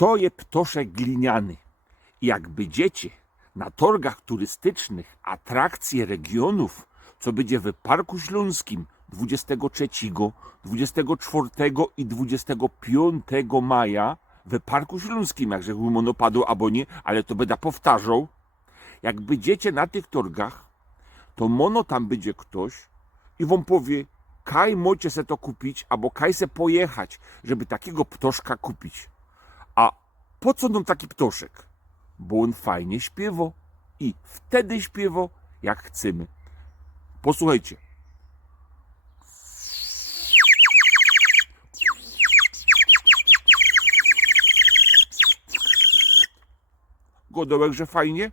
To jest ptoszek gliniany. Jak będziecie na torgach turystycznych atrakcje regionów, co będzie w Parku Śląskim 23, 24 i 25 maja w Parku Śląskim, jakże monopadł albo nie, ale to będę powtarzał. Jak będziecie na tych torgach, to mono tam będzie ktoś i wam powie, kaj mocie se to kupić, albo kaj se pojechać, żeby takiego ptoszka kupić. Po co nam taki ptoszek? Bo on fajnie śpiewa i wtedy śpiewa, jak chcemy. Posłuchajcie. Godołek, że fajnie?